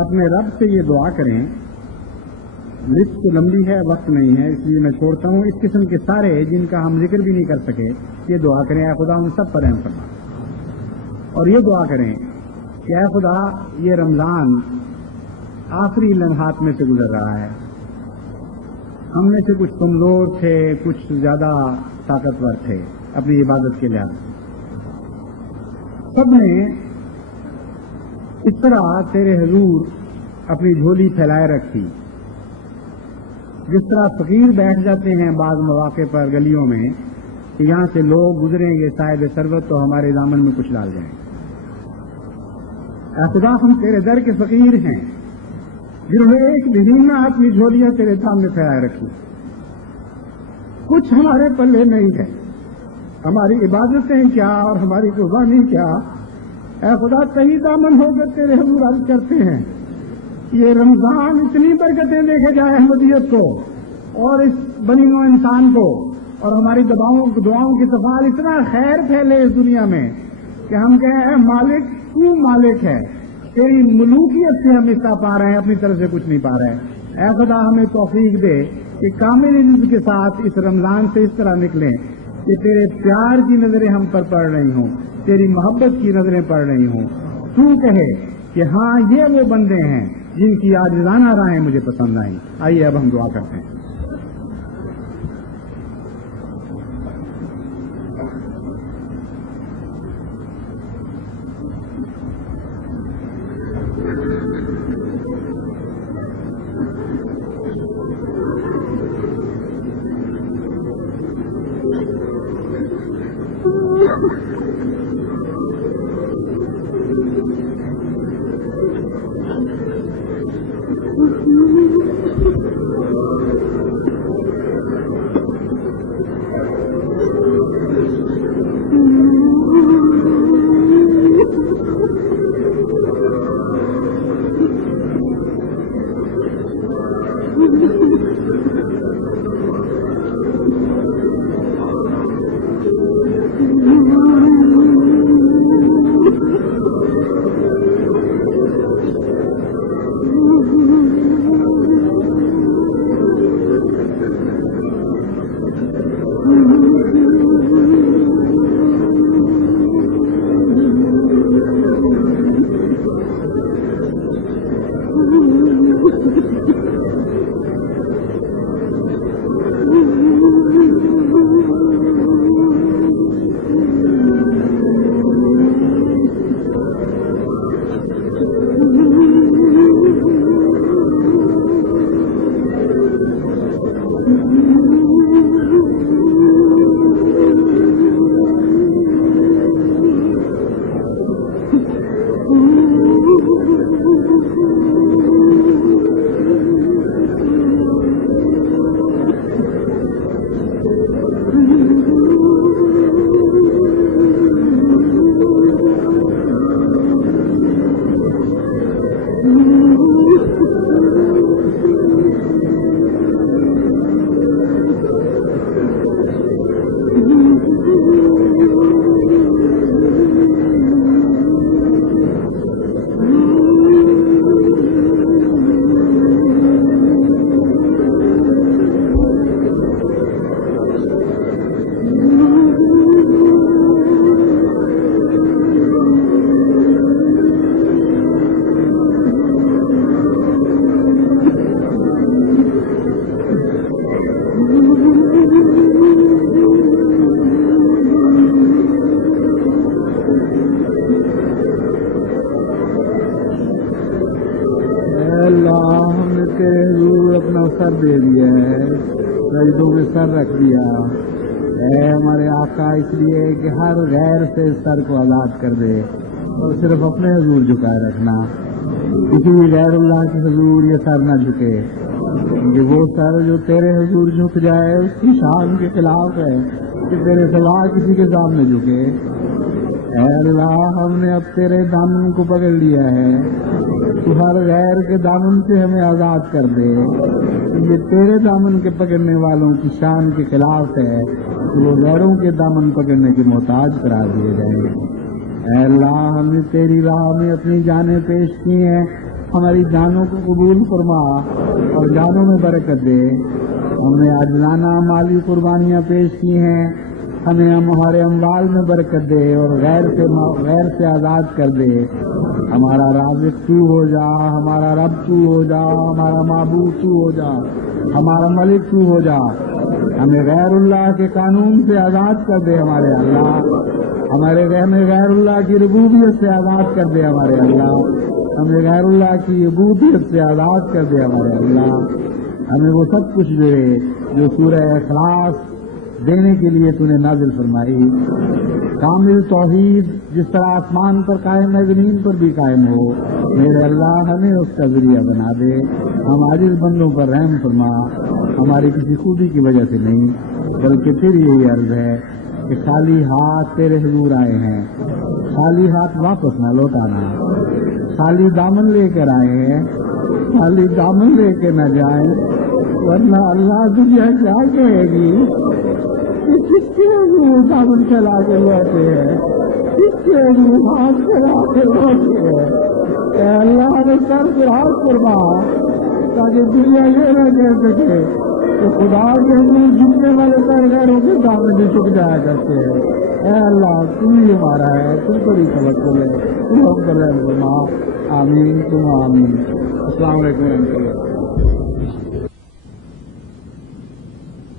اپنے رب سے یہ دعا کریں. لسٹ تو لمبی ہے، وقت نہیں ہے، اس لیے میں چھوڑتا ہوں. اس قسم کے سارے جن کا ہم ذکر بھی نہیں کر سکے یہ دعا کریں، اے خدا ان سب پر رحم فرما. اور یہ دعا کریں کہ اے خدا یہ رمضان آخری لمحات میں سے گزر رہا ہے. ہم میں سے کچھ کمزور تھے، کچھ زیادہ طاقتور تھے اپنی عبادت کے لحاظ سے. سب نے اس طرح تیرے حضور اپنی جھولی پھیلائے رکھی. جس طرح فقیر بیٹھ جاتے ہیں بعض مواقع پر گلیوں میں کہ یہاں سے لوگ گزریں گے صاحب ثروت تو ہمارے دامن میں کچھ ڈال جائیں. اے خدا ہم تیرے در کے فقیر ہیں جنہوں نے ایک دن میں اپنی جھولیاں تیرے سامنے پھیلائے رکھی. کچھ ہمارے پلے نہیں ہے، ہماری عبادتیں کیا اور ہماری قربانی کیا. اے خدا صحیح دامن ہو کر تیرے حضور عرض کرتے ہیں یہ رمضان اتنی برکتیں دے کے جائے احمدیت کو اور اس بنی نوع انسان کو، اور ہماری دعاؤں کی طفال اتنا خیر پھیلے اس دنیا میں کہ ہم کہیں اے مالک تو مالک ہے، تیری ملوکیت سے ہم حصہ پا رہے ہیں، اپنی طرف سے کچھ نہیں پا رہے ہیں. اے خدا ہمیں توفیق دے کہ کامل عزت کے ساتھ اس رمضان سے اس طرح نکلیں کہ تیرے پیار کی نظریں ہم پر پڑ رہی ہوں، تیری محبت کی نظریں پڑ رہی ہوں. تو کہے کہ ہاں یہ وہ بندے ہیں جن کی عاجزانہ راہیں مجھے پسند آئیں. آئیے اب ہم دعا کرتے ہیں. سر دے دیا ہے، سجدوں میں سر رکھ دیا. اے ہمارے آقا اس لیے کہ ہر غیر سے سر کو آزاد کر دے اور صرف اپنے حضور جھکائے رکھنا. کسی غیر اللہ کے حضور یہ سر نہ جھکے، کہ وہ سر جو تیرے حضور جھک جائے اس کی شان کے خلاف ہے کہ تیرے سوا کسی کے سامنے جھکے. اے اللہ ہم نے اب تیرے دامن کو پکڑ لیا ہے، تو ہر غیر کے دامن سے ہمیں آزاد کر دے. یہ تیرے دامن کے پکڑنے والوں کی شان کے خلاف ہے کہ وہ غیروں کے دامن پکڑنے کے محتاج قرار دیے جائیں. اے اللہ ہم نے تیری راہ میں اپنی جانیں پیش کی ہیں، ہماری جانوں کو قبول فرما اور جانوں میں برکت دے. ہم نے عاجزانہ مالی قربانیاں پیش کی ہیں، ہمیں ہمارے اموال میں برکت دے اور غیر سے آزاد کر دے. ہمارا رازق تو ہو جا، ہمارا رب تو ہو جا، ہمارا معبود تو ہو جا، ہمارا ملک تو ہو جا. ہمیں غیر اللہ کے قانون سے آزاد کر دے ہمارے اللہ. ہمیں غیر اللہ کی ربوبیت سے آزاد کر دے ہمارے اللہ. ہمیں غیر اللہ کی عبودیت سے آزاد کر دے ہمارے اللہ. ہمیں وہ سب کچھ دے جو سورہ اخلاص دینے کے لیے تو نے نازل فرمائی. کامل توحید جس طرح آسمان پر قائم ہے زمین پر بھی قائم ہو. میرے اللہ ہمیں اس کا ذریعہ بنا دے. ہم عاجز بندوں پر رحم فرما، ہماری کسی خوبی کی وجہ سے نہیں، بلکہ پھر یہی عرض ہے کہ خالی ہاتھ تیرے حضور آئے ہیں، خالی ہاتھ واپس نہ لوٹانا. خالی دامن لے کر آئے ہیں، خالی دامن لے کے نہ جائیں، ورنہ اللہ تجھے کیا کہے گی کہ کس کے حضور دامن چلا کے لوٹے ہیں، کس کے حضور ہاتھ چلا کے لوٹے ہیں. اے اللہ نے سر سے ہاتھ فرما تاکہ دنیا یہ نہ کہہ سکے کہ خدا کے حضور جھکنے والے سر غیروں کے سامنے بھی جھک جایا کرتے ہیں. اے اللہ تو ہی ہمارا ہے، تم پر ہی توکل ہے، تم ہم پر رحم فرما. آمین تم آمین. السلام علیکم ورحمۃ اللہ.